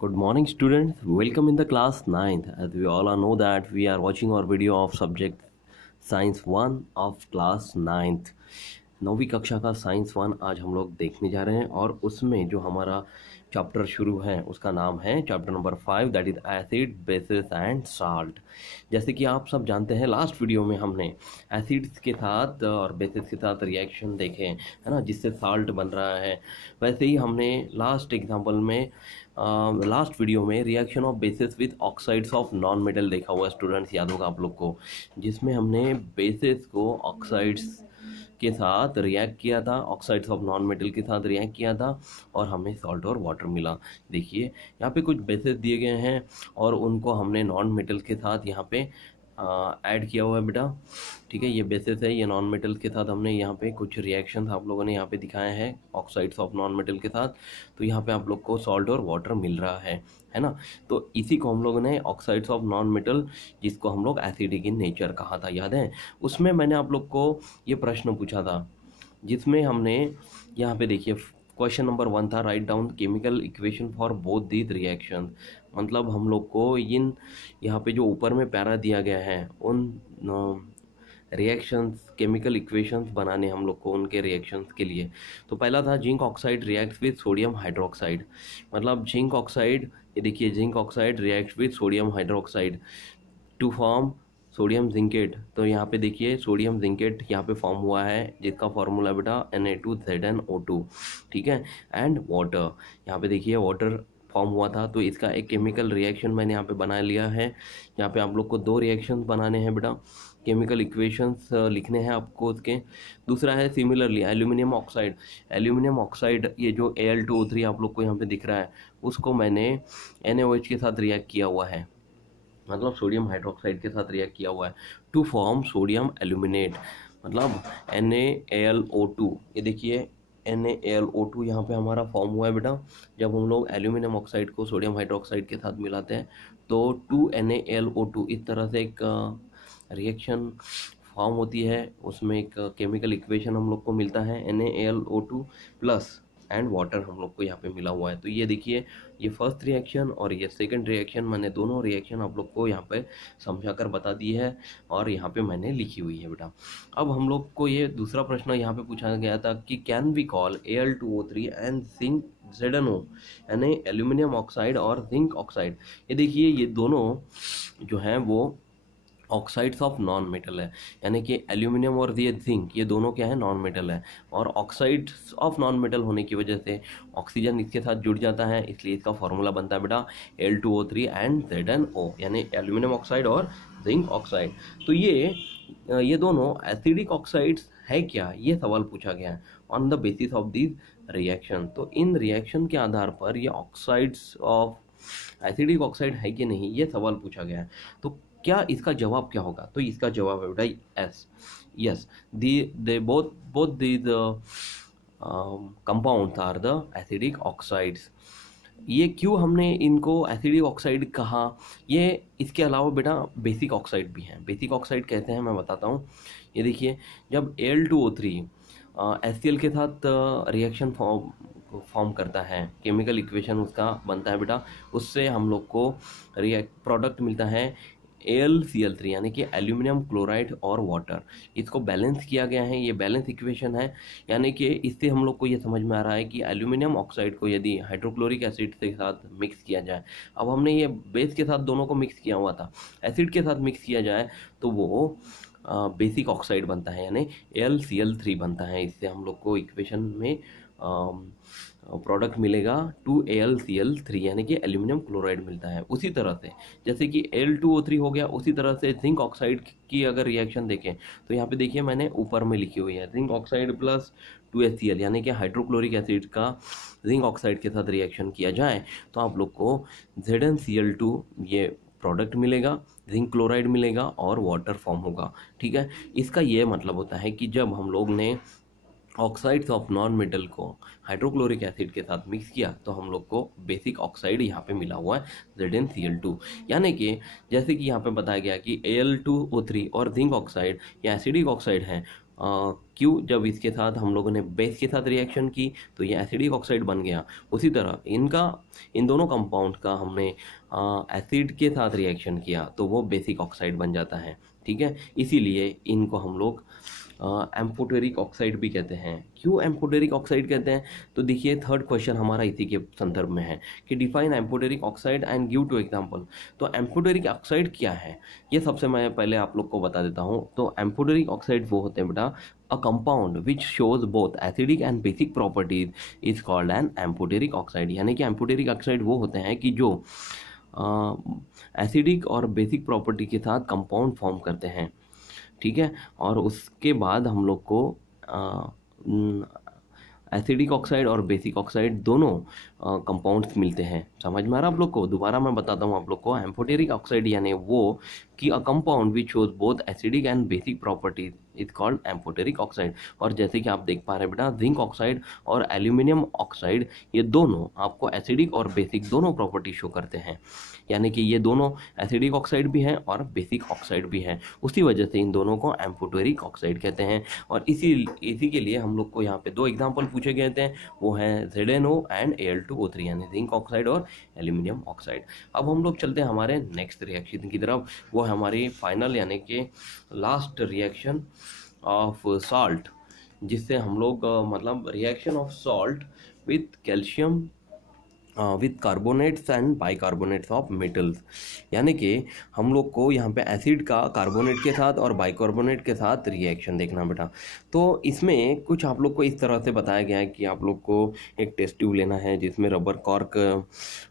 Good morning, students. Welcome in the class 9th. As we all know that we are watching our video of subject Science 1 of class 9th. 9वीं कक्षा का science 1 आज हम लोग देखने जा रहे हैं और उसमें जो हमारा चैप्टर शुरू है उसका नाम है chapter number 5 that is acid basis and salt. जैसे कि आप सब जानते हैं लास्ट वीडियो में हमने एसिड्स के साथ और बेसिस के साथ रिएक्शन देखे है ना, जिससे साल्ट बन रहा है। वैसे ही हमने लास्ट एग्जांपल में लास्ट वीडियो में reaction of basis with oxides of non metal देखा हुआ स्टूडेंट्स, याद होगा आप लोग को, जिसमें हमने बेसिस को ऑक्साइड्स के साथ रिएक्ट किया था, ऑक्साइड्स ऑफ नॉन मेटल के साथ रिएक्ट किया था और हमें सॉल्ट और वाटर मिला। देखिए यहाँ पे कुछ बेसिस दिए गए हैं और उनको हमने नॉन मेटल के साथ यहाँ पे ऐड किया हुआ है बेटा। ठीक है, ये बेसिस है, ये नॉन मेटल के साथ हमने यहाँ पे कुछ रिएक्शंस आप लोगों ने यहाँ पे दिखाए हैं ऑक्साइड्स ऑफ नॉन मेटल के साथ। तो यहाँ पे आप लोग को सॉल्ट और वाटर मिल रहा है ना। तो इसी को हम लोगों ने ऑक्साइड्स ऑफ नॉन मेटल, जिसको हम लोग एसिडिक इन नेचर कहा था, याद है? उसमें मैंने आप लोग को ये प्रश्न पूछा था जिसमें हमने यहाँ पे देखिए क्वेश्चन नंबर 1 था, write down chemical equation for both these reaction. मतलब हम लोग को इन यहाँ पे जो ऊपर में पैरा दिया गया है उन रिएक्शंस, केमिकल इक्वेशंस बनाने हम लोग को उनके रिएक्शंस के लिए। तो पहला था zinc oxide reacts with sodium hydroxide. मतलब जिंक ऑक्साइड, ये देखिए zinc oxide reacts with sodium hydroxide to form sodium zincate. तो यहाँ पे देखिए सोडियम जिंकेट यहाँ पे फॉर्म हुआ है, जिसका फॉर्मूला बेटा Na2ZnO2। ठीक है, एंड वाटर, यहाँ पे देखिए वाटर फॉर्म हुआ था। तो इसका एक केमिकल रिएक्शन मैंने यहाँ पे बना लिया है। यहाँ पे आप लोग को 2 रिएक्शंस बनाने हैं बेटा, केमिकल इक्वेशंस लिखने हैं आपको उसके। दूसरा है similarly aluminium oxide. Aluminium oxide, ये जो Al2O3 आप लोग को यहाँ पे दिख रहा है, उसको मैंने NaOH के साथ रिएक्ट किया हुआ है, मतलब सोडियम हाइड्रोक्साइड के साथ रिएक्ट किया हुआ है टू फॉर्म सोडियम एल्यूमिनेट। मतलब NaAlO2, ये देखिए NaAlO2 यहाँ पे हमारा फॉर्म हुआ है बेटा। जब हम लोग एल्यूमिनियम ऑक्साइड को सोडियम हाइड्रोक्साइड के साथ मिलाते हैं तो 2NaAlO2 इस तरह से एक रिएक्शन फॉर्म होती है। उसमें एक केमिकल इक्वेशन हम लोग को मिलता है NaAlO2 प्लस एंड वाटर हम लोग को यहाँ पे मिला हुआ है। तो ये देखिए ये फर्स्ट रिएक्शन और ये सेकंड रिएक्शन, मैंने दोनों रिएक्शन आप लोग को यहाँ पे समझा कर बता दी है और यहाँ पे मैंने लिखी हुई है बेटा। अब हम लोग को ये दूसरा प्रश्न यहाँ पे पूछा गया था कि can we call Al2O3 and zinc ZnO यानी एल्यूमिनियम ऑक्साइड और जिंक ऑक्साइड। ये देखिए ये दोनों जो हैं वो ऑक्साइड्स ऑफ नॉन मेटल है, यानी कि एल्यूमिनियम और ये जिंक, ये दोनों क्या है, नॉन मेटल है। और ऑक्साइड्स ऑफ नॉन मेटल होने की वजह से ऑक्सीजन इसके साथ जुड़ जाता है, इसलिए इसका फॉर्मूला बनता है बेटा Al2O3 एंड ZnO यानी एल्यूमिनियम ऑक्साइड और जिंक ऑक्साइड। तो ये दोनों एसिडिक ऑक्साइड्स है क्या, ये सवाल पूछा गया है on the basis of this reaction. तो इन रिएक्शन के आधार पर ये ऑक्साइड्स ऑफ एसिडिक ऑक्साइड है कि नहीं, ये सवाल पूछा गया है। तो क्या इसका जवाब क्या होगा? तो इसका जवाब है बेटा yes, they both these compounds are the acidic oxides. ये क्यों हमने इनको एसिडिक ऑक्साइड कहा? ये इसके अलावा बेटा बेसिक ऑक्साइड भी हैं। बेसिक ऑक्साइड कहते हैं, मैं बताता हूँ। ये देखिए जब Al2O3 HCl के साथ रिएक्शन फॉर्म करता है, केमिकल इक्वेशन उसका बनता है बेटा, उससे हम लोग को प्रोडक्ट मिलता है AlCl3 यानी कि एल्यूमिनियम क्लोराइड और वाटर। इसको बैलेंस किया गया है, ये बैलेंस इक्वेशन है। यानी कि इससे हम लोग को ये समझ में आ रहा है कि एल्यूमिनियम ऑक्साइड को यदि हाइड्रोक्लोरिक एसिड के साथ मिक्स किया जाए, अब हमने ये बेस के साथ दोनों को मिक्स किया हुआ था, एसिड के साथ मिक्स किया जाए तो वो बेसिक ऑक्साइड बनता है यानी AlCl3 बनता है। इससे हम लोग को इक्वेशन में प्रोडक्ट मिलेगा 2AlCl3 यानी कि एल्यूमिनियम क्लोराइड मिलता है। उसी तरह से जैसे कि Al2O3 हो गया, उसी तरह से जिंक ऑक्साइड की अगर रिएक्शन देखें तो यहाँ पे देखिए मैंने ऊपर में लिखी हुई है जिंक ऑक्साइड प्लस 2HCl यानी कि हाइड्रोक्लोरिक एसिड का जिंक ऑक्साइड के साथ रिएक्शन किया जाए तो आप लोग को ZnCl2 ये प्रोडक्ट मिलेगा, जिंक क्लोराइड मिलेगा और वाटर फॉर्म होगा। ठीक है, इसका ये मतलब होता है कि जब हम लोग ने ऑक्साइड्स ऑफ नॉन मेटल को हाइड्रोक्लोरिक एसिड के साथ मिक्स किया तो हम लोग को बेसिक ऑक्साइड यहाँ पे मिला हुआ है ZnCl2। यानी कि जैसे कि यहाँ पे बताया गया कि Al2O3 और जिंक ऑक्साइड या एसिडिक ऑक्साइड हैं, क्यों, जब इसके साथ हम लोगों ने बेस के साथ रिएक्शन की तो ये एसिडिक ऑक्साइड बन गया। उसी तरह इन दोनों कंपाउंड का हमने एसिड के साथ रिएक्शन किया तो वो बेसिक ऑक्साइड बन जाता है। ठीक है, इसीलिए इनको हम लोग एम्फोटेरिक ऑक्साइड भी कहते हैं। क्यों एम्फोटेरिक ऑक्साइड कहते हैं, तो देखिए थर्ड क्वेश्चन हमारा इसी के संदर्भ में है कि define amphoteric oxide and give two example. तो एम्फोटेरिक ऑक्साइड क्या है, ये सबसे मैं पहले आप लोग को बता देता हूँ। तो एम्फोटेरिक ऑक्साइड वो होते हैं बेटा, a compound which shows both acidic and basic properties is called an amphoteric oxide. यानी कि एम्फोटेरिक ऑक्साइड वो होते हैं कि जो एसिडिक और बेसिक प्रॉपर्टी के साथ कंपाउंड फॉर्म करते हैं। ठीक है, और उसके बाद हम लोग को एसिडिक ऑक्साइड और बेसिक ऑक्साइड दोनों कंपाउंड्स मिलते हैं। समझ में आ रहा आप लोग को? दोबारा मैं बताता हूँ आप लोग को। एम्फोटेरिक ऑक्साइड यानी वो कि a compound which shows both acidic and basic properties is called amphoteric oxide. और जैसे कि आप देख पा रहे हैं बेटा, जिंक ऑक्साइड और एल्यूमिनियम ऑक्साइड ये दोनों आपको एसिडिक और बेसिक दोनों प्रॉपर्टी शो करते हैं। यानी कि ये दोनों एसिडिक ऑक्साइड भी हैं और बेसिक ऑक्साइड भी हैं, उसी वजह से इन दोनों को एम्फोटेरिक ऑक्साइड कहते हैं। और इसी के लिए हम लोग को यहाँ पे दो एग्जाम्पल पूछे गए थे, वो हैं ZnO एंड Al2O3 यानी जिंक ऑक्साइड और एल्यूमिनियम ऑक्साइड। अब हम लोग चलते हैं हमारे नेक्स्ट रिएक्शन की तरफ, वो है हमारी फाइनल यानी कि लास्ट रिएक्शन ऑफ सॉल्ट, जिससे हम लोग मतलब reaction of salt with calcium with carbonates and bicarbonates of metals. यानी कि हम लोग को यहाँ पे एसिड का कार्बोनेट के साथ और बाइकार्बोनेट के साथ रिएक्शन देखना बेटा। तो इसमें कुछ आप लोग को इस तरह से बताया गया है कि आप लोग को एक टेस्ट ट्यूब लेना है जिसमें रबर कॉर्क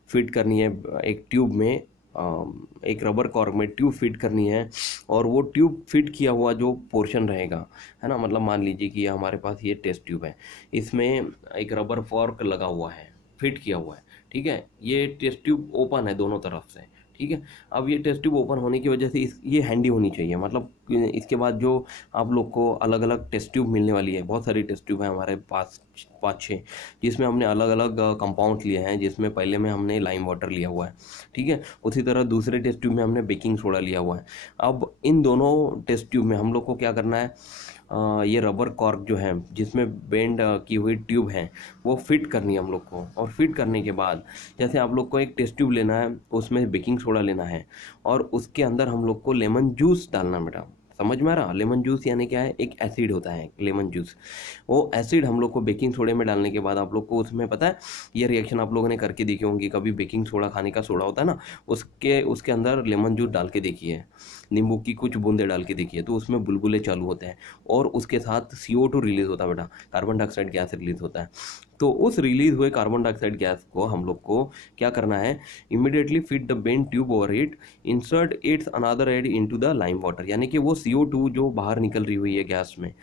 फिट करनी है, एक ट्यूब में एक रबर कॉर्क में ट्यूब फिट करनी है, और वो ट्यूब फिट किया हुआ जो पोर्शन रहेगा, है ना, मतलब मान लीजिए कि हमारे पास ये टेस्ट ट्यूब है, इसमें एक रबर कॉर्क लगा हुआ है, फिट किया हुआ है। ठीक है, ये टेस्ट ट्यूब ओपन है दोनों तरफ से। ठीक है, अब ये टेस्ट ट्यूब ओपन होने की वजह से ये हैंडी होनी चाहिए, मतलब इसके बाद जो आप लोग को अलग अलग टेस्ट ट्यूब मिलने वाली है, बहुत सारी टेस्ट ट्यूब है हमारे पास 5-6, जिसमें हमने अलग अलग कंपाउंड्स लिए हैं, जिसमें पहले में हमने लाइम वाटर लिया हुआ है। ठीक है, उसी तरह दूसरे टेस्ट ट्यूब में हमने बेकिंग सोडा लिया हुआ है। अब इन दोनों टेस्ट ट्यूब में हम लोग को क्या करना है, ये रबर कॉर्क जो है जिसमें बेंड की हुई ट्यूब है वो फिट करनी है हम लोग को। और फिट करने के बाद जैसे आप लोग को एक टेस्ट ट्यूब लेना है, उसमें बेकिंग सोडा लेना है, और उसके अंदर हम लोग को लेमन जूस डालना बेटा। समझ में आ रहा? लेमन जूस यानी क्या है, एक एसिड होता है लेमन जूस। वो एसिड हम लोग को बेकिंग सोडे में डालने के बाद आप लोग को उसमें पता है, ये रिएक्शन आप लोगों ने करके देखी होंगी कभी, बेकिंग सोडा खाने का सोडा होता है ना, उसके अंदर लेमन जूस डाल के देखिए, नींबू की कुछ बूंदे डाल के देखिए, तो उसमें बुलबुले चालू होते हैं और उसके साथ CO2 रिलीज होता है बेटा, कार्बन डाइऑक्साइड गैस रिलीज होता है। तो उस रिलीज हुए कार्बन डाइऑक्साइड गैस को हम लोग को क्या करना है, immediately fit the bend tube over it, insert its another end into the lime water. यानी कि वो CO2 जो बाहर निकल रही हुई है गैस में,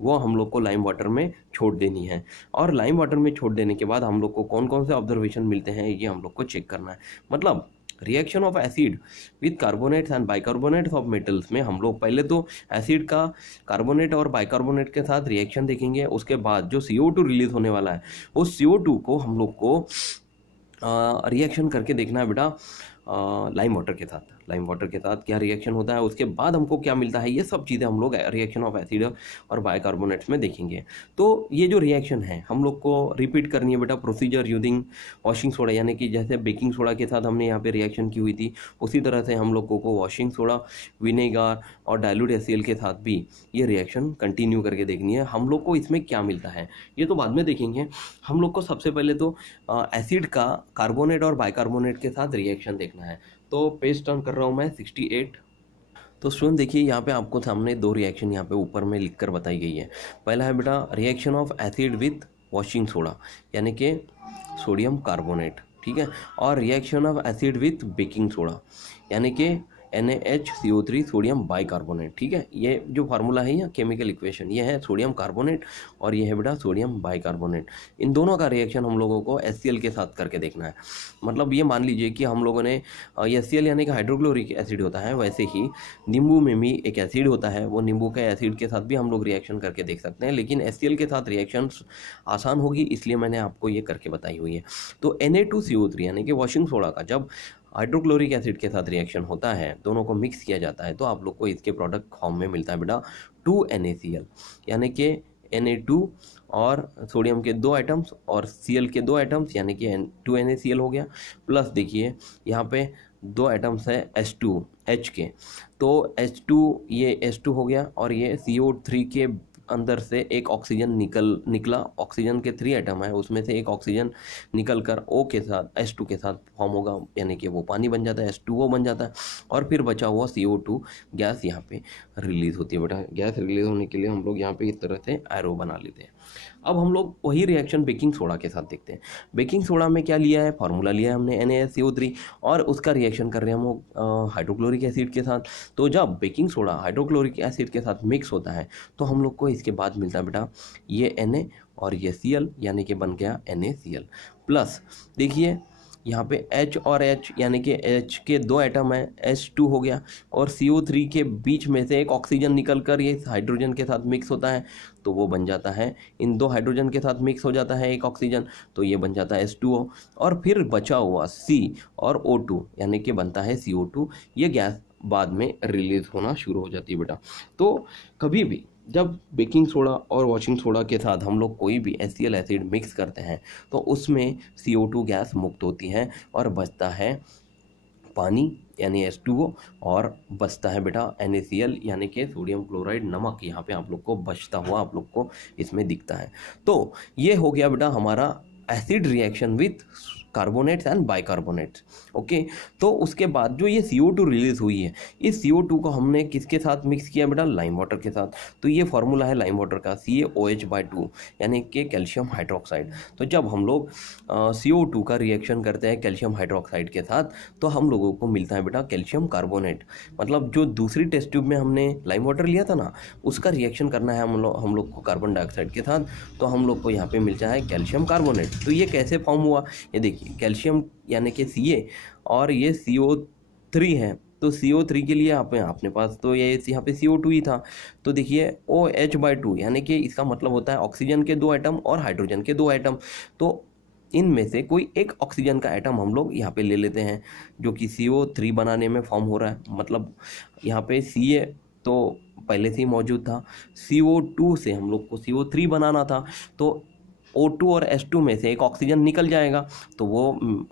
वो हम लोग को लाइम वाटर में छोड़ देनी है। और लाइम वाटर में छोड़ देने के बाद हम लोग को कौन कौन से ऑब्जर्वेशन मिलते हैं ये हम लोग को चेक करना है। मतलब reaction of acid with carbonates and bicarbonates of metals में हम लोग पहले तो एसिड का कार्बोनेट और बाइकार्बोनेट के साथ रिएक्शन देखेंगे, उसके बाद जो CO2 रिलीज होने वाला है उस CO2 को हम लोग को रिएक्शन करके देखना है बेटा लाइम वाटर के साथ। लाइम वाटर के साथ क्या रिएक्शन होता है, उसके बाद हमको क्या मिलता है, ये सब चीज़ें हम लोग रिएक्शन ऑफ एसिड और बाइकार्बोनेट्स में देखेंगे। तो ये जो रिएक्शन है हम लोग को रिपीट करनी है बेटा, प्रोसीजर यूजिंग वॉशिंग सोडा। यानी कि जैसे बेकिंग सोडा के साथ हमने यहाँ पे रिएक्शन की हुई थी, उसी तरह से हम लोगों को वॉशिंग सोडा, विनेगर और डाइल्यूट HCl के साथ भी ये रिएक्शन कंटिन्यू करके देखनी है। हम लोग को इसमें क्या मिलता है ये तो बाद में देखेंगे, हम लोग को सबसे पहले तो एसिड का कार्बोनेट और बाइकार्बोनेट के साथ रिएक्शन देखना है। तो पेज टर्न कर रहा हूँ मैं 68। तो स्टूडेंट देखिए यहाँ पे आपको सामने दो रिएक्शन यहाँ पे ऊपर में लिखकर बताई गई है। पहला है बेटा reaction of acid with washing soda यानी कि सोडियम कार्बोनेट, ठीक है, और reaction of acid with baking soda यानी कि NaHCO3 सोडियम बाइकार्बोनेट। ठीक है, ये जो फार्मूला है या केमिकल इक्वेशन ये है सोडियम कार्बोनेट और ये है बेटा सोडियम बाइकार्बोनेट। इन दोनों का रिएक्शन हम लोगों को HCl के साथ करके देखना है। मतलब ये मान लीजिए कि हम लोगों ने HCl यानी कि हाइड्रोक्लोरिक एसिड होता है, वैसे ही नींबू में भी एक एसिड होता है, वो नींबू के एसिड के साथ भी हम लोग रिएक्शन करके देख सकते हैं, लेकिन HCl के साथ रिएक्शन आसान होगी इसलिए मैंने आपको ये करके बताई हुई है। तो Na2CO3 यानी कि वॉशिंग सोडा का जब हाइड्रोक्लोरिक एसिड के साथ रिएक्शन होता है, दोनों को मिक्स किया जाता है, तो आप लोग को इसके प्रोडक्ट फॉर्म में मिलता है बेटा 2NaCl, यानी कि Na2 और सोडियम के 2 एटम्स और Cl के 2 एटम्स, यानी कि 2NaCl हो गया। प्लस देखिए यहाँ पे 2 एटम्स है H2 H के, तो H2 ये H2 हो गया और ये CO3 के अंदर से एक ऑक्सीजन निकला, ऑक्सीजन के 3 एटम है, उसमें से एक ऑक्सीजन निकल कर O के साथ H2 के साथ फॉर्म होगा, यानी कि वो पानी बन जाता है, H2O बन जाता है, और फिर बचा हुआ CO2 गैस यहाँ पे रिलीज होती है बेटा। गैस रिलीज होने के लिए हम लोग यहाँ पे इस तरह से एरो बना लेते हैं। अब हम लोग वही रिएक्शन बेकिंग सोडा के साथ देखते हैं। बेकिंग सोडा में क्या लिया है, फार्मूला लिया है हमने NaCO3, और उसका रिएक्शन कर रहे हैं हम लोग हाइड्रोक्लोरिक एसिड के साथ। तो जब बेकिंग सोडा हाइड्रोक्लोरिक एसिड के साथ मिक्स होता है तो हम लोग को इसके बाद मिलता है बेटा ये Na और ये Cl, यानी कि बन गया NaCl। प्लस देखिए यहाँ पे H और H, यानी कि H के 2 एटम है, H2 हो गया, और CO3 के बीच में से एक ऑक्सीजन निकलकर ये हाइड्रोजन के साथ मिक्स होता है, तो वो बन जाता है, इन 2 हाइड्रोजन के साथ मिक्स हो जाता है एक ऑक्सीजन, तो ये बन जाता है H2O, और फिर बचा हुआ C और O2, यानी कि बनता है CO2। ये गैस बाद में रिलीज होना शुरू हो जाती है बेटा। तो कभी भी जब बेकिंग सोडा और वॉशिंग सोडा के साथ हम लोग कोई भी HCl एसिड मिक्स करते हैं तो उसमें CO2 गैस मुक्त होती है और बचता है पानी यानी H2O, और बचता है बेटा NaCl, यानी कि सोडियम क्लोराइड नमक, यहाँ पे आप लोग को बचता हुआ आप लोग को इसमें दिखता है। तो ये हो गया बेटा हमारा acid reaction with carbonates and bicarbonates. Okay, तो उसके बाद जो ये CO2 रिलीज हुई है, इस CO2 को हमने किसके साथ मिक्स किया बेटा, लाइम वाटर के साथ। तो ये फॉर्मूला है लाइम वाटर का CaOH/2, यानी कि कैल्शियम हाइड्रोक्साइड। तो जब हम लोग CO2 का रिएक्शन करते हैं कैल्शियम हाइड्रोक्साइड के साथ तो हम लोगों को मिलता है बेटा कैल्शियम कार्बोनेट। मतलब जो दूसरी टेस्ट ट्यूब में हमने लाइम वाटर लिया था ना, उसका रिएक्शन करना है हम लोग को कार्बन डाइऑक्साइड के साथ, तो हम लोग को यहाँ पे मिलता है कैल्शियम कार्बोनेट। तो ये कैसे फॉर्म हुआ, ये देखिए कैल्शियम यानी कि Ca और ये CO3 है, तो CO3 के लिए अपने पास तो ये यहाँ पे CO2 ही था, तो देखिए OH/2, यानी कि इसका मतलब होता है ऑक्सीजन के 2 एटम और हाइड्रोजन के 2 एटम। तो इनमें से कोई एक ऑक्सीजन का एटम हम लोग यहाँ पे ले लेते हैं जो कि CO3 बनाने में फॉर्म हो रहा है। मतलब यहाँ पे Ca तो पहले से ही मौजूद था, CO2 से हम लोग को CO3 बनाना था, तो O2 और H2 में से एक ऑक्सीजन निकल जाएगा तो वो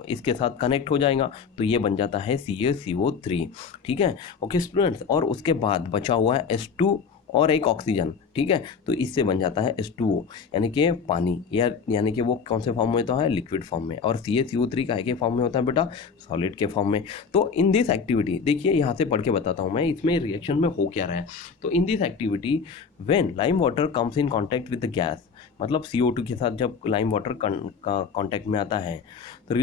इसके साथ कनेक्ट हो जाएगा, तो ये बन जाता है CaCO3। ठीक है, ओके स्टूडेंट्स, और उसके बाद बचा हुआ है H2 और एक ऑक्सीजन, ठीक है, तो इससे बन जाता है H2O, यानी कि पानी, यानी कि वो कौन से फॉर्म में होता है, लिक्विड फॉर्म में, और CaCO3 का के फॉर्म में होता है बेटा, सॉलिड के फॉर्म में। तो इन दिस एक्टिविटी, देखिए यहाँ से पढ़ के बताता हूँ मैं इसमें रिएक्शन में हो क्या रहा है। तो in this activity when lime water comes in contact with the gas, मतलब CO2 के साथ जब लाइम वाटर का कॉन्टैक्ट में आता है तो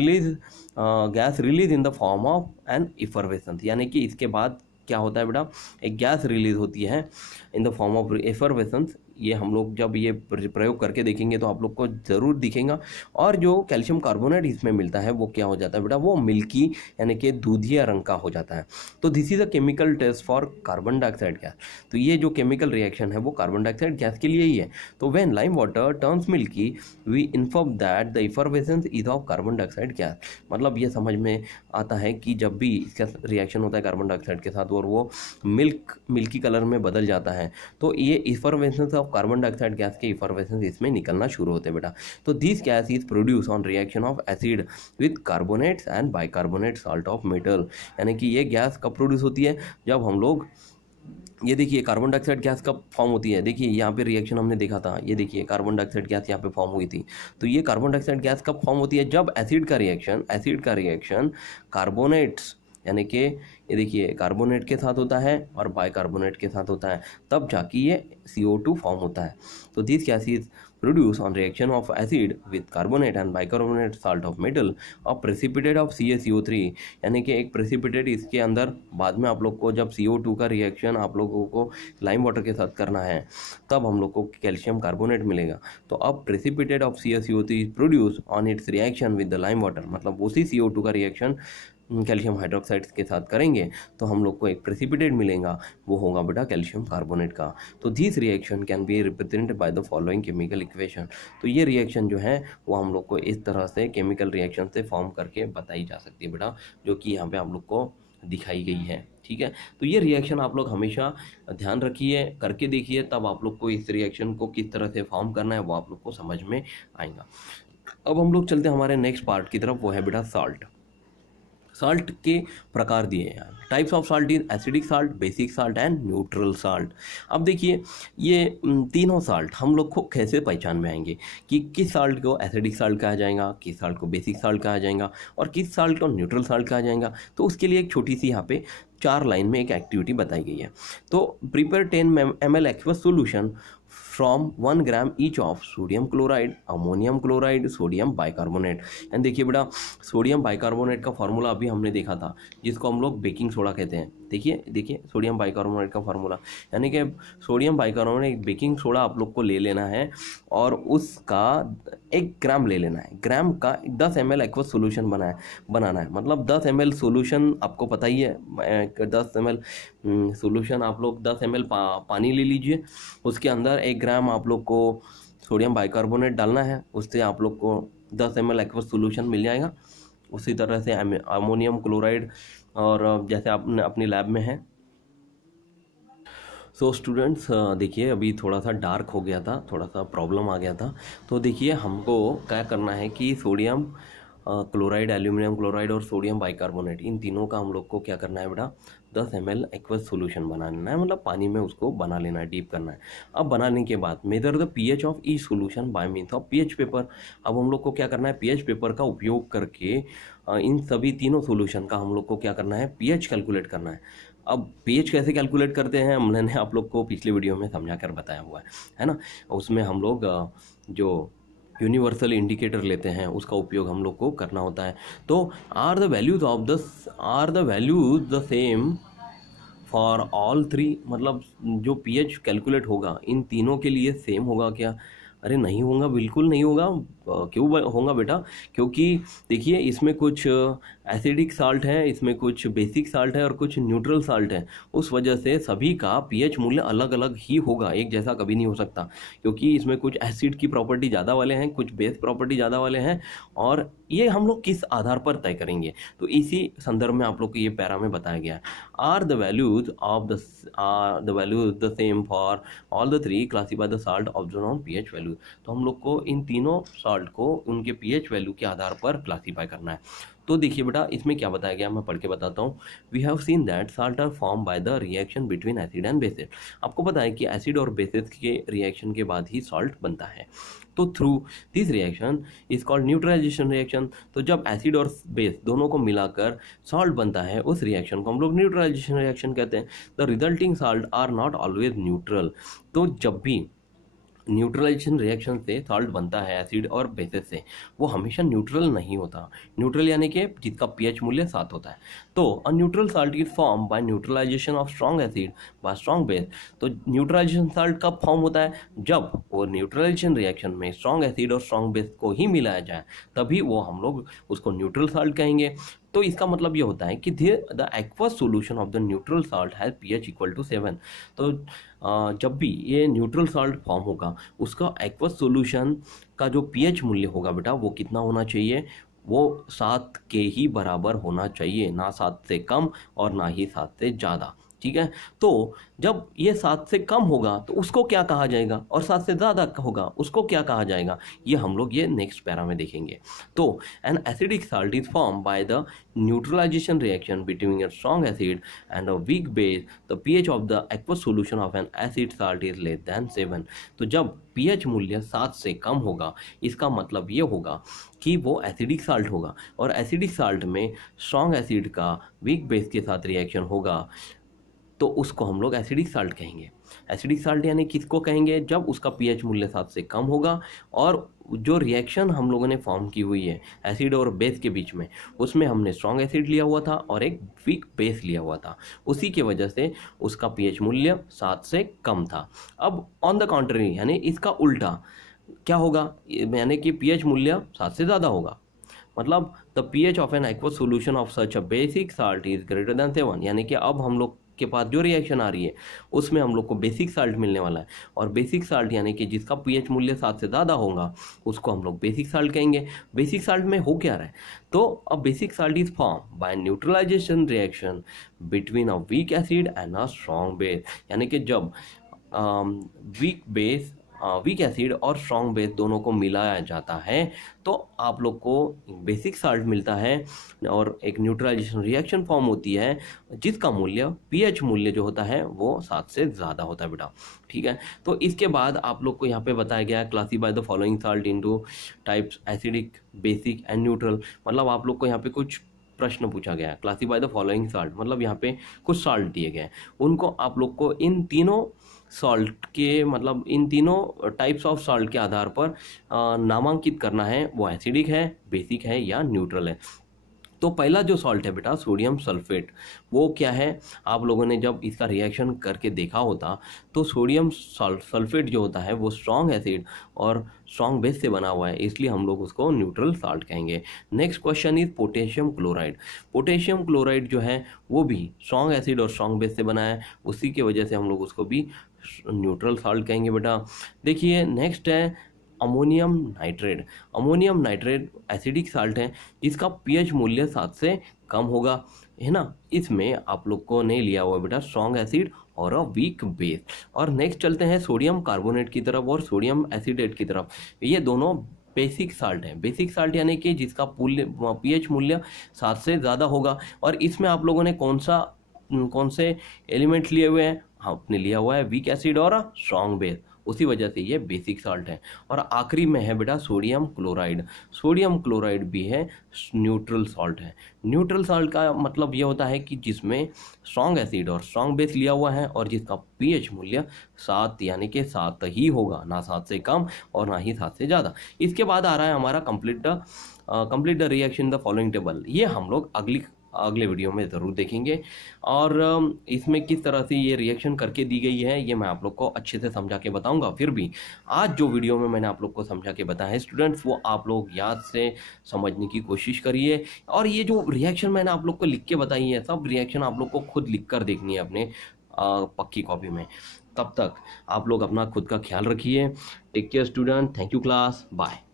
gas release in the form of an effervescence, यानी कि इसके बाद क्या होता है बेटा, एक गैस रिलीज होती है इन द फॉर्म ऑफ एफरवेसेंस। ये हम लोग जब ये प्रयोग करके देखेंगे तो आप लोग को ज़रूर दिखेगा। और जो कैल्शियम कार्बोनेट इसमें मिलता है वो क्या हो जाता है बेटा, वो मिल्की यानी कि दूधिया रंग का हो जाता है। तो this is a chemical test for carbon dioxide gas. तो ये जो केमिकल रिएक्शन है वो कार्बन डाइऑक्साइड गैस के लिए ही है। तो when lime water turns milky we inform that the effervescence is of carbon dioxide gas. मतलब ये समझ में आता है कि जब भी इसका रिएक्शन होता है कार्बन डाइऑक्साइड के साथ और वो मिल्की कलर में बदल जाता है तो ये effervescence of carbon dioxide gas के इफरवेसेंस इसमें निकलना शुरू होते हैं बेटा। तो this gas is produce on reaction of acid with carbonates and bicarbonate salt of metal. यानी कि ये गैस कब प्रोड्यूस होती है, जब हम लोग, ये देखिए कार्बन डाइऑक्साइड गैस कब फॉर्म होती है, देखिए यहाँ पे रिएक्शन हमने देखा था, ये देखिए कार्बन डाइऑक्साइड गैस यहाँ पे फॉर्म हुई थी। तो ये कार्बन डाइऑक्साइड गैस कब फॉर्म होती है, जब एसिड का रिएक्शन कार्बोनेट्स यानी कि ये देखिए कार्बोनेट के साथ होता है और बाइकार्बोनेट के साथ होता है, तब जाके ये CO2 फॉर्म होता है। तो this gas is produce on reaction of acid with carbonate and bicarbonate salt of metal और प्रेसिपिटेट ऑफ CaCO3, यानी कि एक प्रेसिपिटेट इसके अंदर बाद में आप लोग को जब CO2 का रिएक्शन आप लोगों को लाइम वाटर के साथ करना है तब हम लोग को कैल्शियम कार्बोनेट मिलेगा। तो अब precipitate of CaCO3 is produce on it's reaction with the lime water, मतलब उसी CO2 का रिएक्शन कैल्शियम हाइड्रोक्साइड के साथ करेंगे तो हम लोग को एक प्रेसिपिटेट मिलेगा, वो होगा बेटा कैल्शियम कार्बोनेट का। तो this reaction can be represented by the following chemical equation. तो ये रिएक्शन जो है वो हम लोग को इस तरह से केमिकल रिएक्शन से फॉर्म करके बताई जा सकती है बेटा, जो कि यहाँ पे आप लोग को दिखाई गई है। ठीक है, तो ये रिएक्शन आप लोग हमेशा ध्यान रखिए, करके देखिए, तब आप लोग को इस रिएक्शन को किस तरह से फॉर्म करना है वो आप लोग को समझ में आएगा। अब हम लोग चलते हैं हमारे नेक्स्ट पार्ट की तरफ, वो है बेटा साल्ट। साल्ट के प्रकार दिए हैं यार, types of salt is acidic salt, basic salt and neutral salt. अब देखिए ये तीनों साल्ट हम लोग को कैसे पहचान में आएंगे कि किस साल्ट को एसिडिक साल्ट कहा जाएगा, किस साल्ट को बेसिक साल्ट कहा जाएगा और किस साल्ट को न्यूट्रल साल्ट कहा जाएगा। तो उसके लिए एक छोटी सी यहाँ पे 4 लाइन में एक एक्टिविटी बताई गई है। तो prepare 10 ml aqueous solution from 1 gram each of sodium chloride, ammonium chloride, sodium bicarbonate. And देखिए बेटा सोडियम बाइकार्बोनेट का फार्मूला अभी हमने देखा था, जिसको हम लोग बेकिंग सोडा कहते हैं। देखिए सोडियम बाइकार्बोनेट का फार्मूला, यानी कि सोडियम बाइकार्बोनेट एक बेकिंग सोडा आप लोग को ले लेना है और उसका 1 ग्राम ले लेना है। ग्राम का 10 ml एक्वस सोल्यूशन बनाना है। मतलब 10 ml सोल्यूशन आपको पता ही है, 10 ml सोल्यूशन आप लोग 10 ml पानी ले लीजिए, उसके अंदर 1 ग्राम आप लोग को सोडियम बाइकार्बोनेट डालना है, उससे आप लोग को 10 ml एक्वस सोल्यूशन मिल जाएगा। उसी तरह से अमोनियम क्लोराइड, और जैसे आपने अपनी लैब में है। सो स्टूडेंट्स देखिए अभी थोड़ा सा डार्क हो गया था, थोड़ा सा प्रॉब्लम आ गया था। तो देखिए हमको क्या करना है कि सोडियम क्लोराइड, एल्यूमिनियम क्लोराइड और सोडियम बाइकार्बोनेट, इन तीनों का हम लोग को क्या करना है बेटा 10 ml एक्वस सोल्यूशन बना लेना है, मतलब पानी में उसको बना लेना है, डीप करना है। अब बनाने के बाद measure the pH of each solution bye means of pH paper. अब हम लोग को क्या करना है, पीएच पेपर का उपयोग करके इन सभी तीनों सोल्यूशन का हम लोग को क्या करना है, पीएच कैलकुलेट करना है। अब पीएच कैसे कैलकुलेट करते हैं मैंने आप लोग को पिछले वीडियो में समझा कर बताया हुआ है ना। उसमें हम लोग जो यूनिवर्सल इंडिकेटर लेते हैं उसका उपयोग हम लोग को करना होता है। तो are the values the same for all 3, मतलब जो पीएच कैलकुलेट होगा इन तीनों के लिए सेम होगा क्या? अरे नहीं होगा, बिल्कुल नहीं होगा। क्यों होगा बेटा? क्योंकि देखिए इसमें कुछ एसिडिक साल्ट है, इसमें कुछ बेसिक साल्ट है और कुछ न्यूट्रल साल्ट है। उस वजह से सभी का पीएच मूल्य अलग अलग ही होगा, एक जैसा कभी नहीं हो सकता। क्योंकि इसमें कुछ एसिड की प्रॉपर्टी ज़्यादा वाले हैं, कुछ बेस प्रॉपर्टी ज़्यादा वाले हैं, और ये हम लोग किस आधार पर तय करेंगे तो इसी संदर्भ में आप लोग को ये पैरा में बताया गया है। Are the values the same for all the 3 classify the salt observe on pH value. तो हम लोग को इन तीनों साल्ट को उनके पीएच वैल्यू के आधार पर क्लासीफाई करना है। तो देखिए बेटा इसमें क्या बताया गया, मैं पढ़ के बताता हूँ। We have seen that salt are form by the reaction between acid and basis. आपको पता है कि एसिड और बेसिस के रिएक्शन के बाद ही साल्ट बनता है। तो through this reaction is called neutralization reaction. तो जब एसिड और बेस दोनों को मिलाकर साल्ट बनता है उस रिएक्शन को हम लोग न्यूट्रलाइजेशन रिएक्शन कहते हैं। The resulting salt are not always neutral. तो जब भी न्यूट्रलाइजेशन रिएक्शन से साल्ट बनता है एसिड और बेसिस से, वो हमेशा न्यूट्रल नहीं होता। न्यूट्रल यानी कि जिसका पीएच मूल्य 7 होता है। तो a neutral salt is form by neutralization of strong acid by strong base. तो न्यूट्रलाइजेशन साल्ट कब फॉर्म होता है? जब वो न्यूट्रलाइजेशन रिएक्शन में स्ट्रॉन्ग एसिड और स्ट्रॉन्ग बेस को ही मिलाया जाए, तभी वो हम लोग उसको न्यूट्रल साल्ट कहेंगे। तो इसका मतलब ये होता है कि the aqueous solution of the neutral salt has pH equal to 7। तो जब भी ये न्यूट्रल साल्ट फॉर्म होगा उसका एक्वस सोल्यूशन का जो पीएच मूल्य होगा बेटा वो कितना होना चाहिए? वो 7 के ही बराबर होना चाहिए, ना 7 से कम और ना ही 7 से ज़्यादा। ठीक है, तो जब ये 7 से कम होगा तो उसको क्या कहा जाएगा, और 7 से ज़्यादा होगा उसको क्या कहा जाएगा, ये हम लोग ये नेक्स्ट पैरा में देखेंगे। तो an acidic salt is form by the neutralization reaction between a strong acid and a weak base. The pH of the aqueous solution of an acid salt is less than 7। तो जब pH मूल्य 7 से कम होगा इसका मतलब ये होगा कि वो एसिडिक साल्ट होगा, और एसिडिक साल्ट में स्ट्रॉन्ग एसिड का वीक बेस के साथ रिएक्शन होगा तो उसको हम लोग एसिडिक साल्ट कहेंगे। एसिडिक साल्ट यानी किसको कहेंगे? जब उसका पीएच मूल्य 7 से कम होगा और जो रिएक्शन हम लोगों ने फॉर्म की हुई है एसिड और बेस के बीच में, उसमें हमने स्ट्रॉन्ग एसिड लिया हुआ था और एक वीक बेस लिया हुआ था, उसी की वजह से उसका पीएच मूल्य 7 से कम था। अब ऑन द कॉन्ट्ररी यानी इसका उल्टा क्या होगा, यानी कि पीएच मूल्य 7 से ज़्यादा होगा। मतलब the pH of an aqueous solution of such a basic salt is greater than 7, यानी कि अब हम लोग के पास जो रिएक्शन आ रही है उसमें हम लोग को बेसिक साल्ट मिलने वाला है, और बेसिक साल्ट यानी कि जिसका पीएच मूल्य 7 से ज़्यादा होगा उसको हम लोग बेसिक साल्ट कहेंगे। बेसिक साल्ट में हो क्या रहा है, तो a basic salt is form by neutralization reaction between a weak acid and a strong base, यानी कि जब वीक एसिड और स्ट्रॉन्ग बेस दोनों को मिलाया जाता है तो आप लोग को बेसिक साल्ट मिलता है, और एक न्यूट्रलाइजेशन रिएक्शन फॉर्म होती है जिसका मूल्य पीएच मूल्य जो होता है वो 7 से ज़्यादा होता है बेटा। ठीक है, तो इसके बाद आप लोग को यहाँ पे बताया गया है classify the following salt into types acidic, basic and neutral. मतलब आप लोग को यहाँ पे कुछ प्रश्न पूछा गया है, क्लासीफाई द फॉलोइंग साल्ट, मतलब यहाँ पे कुछ साल्ट दिए गए हैं, उनको आप लोग को इन तीनों सॉल्ट के मतलब इन तीनों टाइप्स ऑफ सॉल्ट के आधार पर नामांकित करना है, वो एसिडिक है, बेसिक है या न्यूट्रल है। तो पहला जो सॉल्ट है बेटा सोडियम सल्फेट, वो क्या है, आप लोगों ने जब इसका रिएक्शन करके देखा होता तो सोडियम सल्फेट जो होता है वो स्ट्रॉन्ग एसिड और स्ट्रॉन्ग बेस से बना हुआ है, इसलिए हम लोग उसको न्यूट्रल सॉल्ट कहेंगे। Next question is potassium chloride. Potassium chloride जो है वो भी स्ट्रॉन्ग एसिड और स्ट्रॉन्ग बेस से बना है, उसी की वजह से हम लोग उसको भी न्यूट्रल सॉल्ट कहेंगे बेटा। देखिए नेक्स्ट है ammonium nitrate. Ammonium nitrate acidic salt है जिसका पीएच मूल्य 7 से कम होगा, है ना। इसमें आप लोग को नहीं लिया हुआ बेटा स्ट्रॉन्ग एसिड और अ वीक बेस। और नेक्स्ट चलते हैं सोडियम कार्बोनेट की तरफ और सोडियम एसिडेट की तरफ। ये दोनों बेसिक साल्ट है। बेसिक साल्ट यानी कि जिसका पीएच मूल्य 7 से ज़्यादा होगा, और इसमें आप लोगों ने कौन से एलिमेंट्स लिए हुए हैं, आपने लिया हुआ है वीक एसिड और स्ट्रॉन्ग बेस, उसी वजह से ये बेसिक साल्ट है। और आखिरी में है बेटा सोडियम क्लोराइड। सोडियम क्लोराइड भी है न्यूट्रल साल्ट है। न्यूट्रल साल्ट का मतलब ये होता है कि जिसमें स्ट्रॉन्ग एसिड और स्ट्रॉन्ग बेस लिया हुआ है और जिसका पीएच मूल्य 7 यानी कि 7 ही होगा, ना 7 से कम और ना ही 7 से ज़्यादा। इसके बाद आ रहा है हमारा complete the reaction the following table. ये हम लोग अगले वीडियो में ज़रूर देखेंगे, और इसमें किस तरह से ये रिएक्शन करके दी गई है ये मैं आप लोग को अच्छे से समझा के बताऊंगा। फिर भी आज जो वीडियो में मैंने आप लोग को समझा के बताया है स्टूडेंट्स, वो आप लोग याद से समझने की कोशिश करिए। और ये जो रिएक्शन मैंने आप लोग को लिख के बताई है, सब रिएक्शन आप लोग को खुद लिख कर देखनी है अपने पक्की कॉपी में। तब तक आप लोग अपना खुद का ख्याल रखिए। Take care student, thank you class, bye.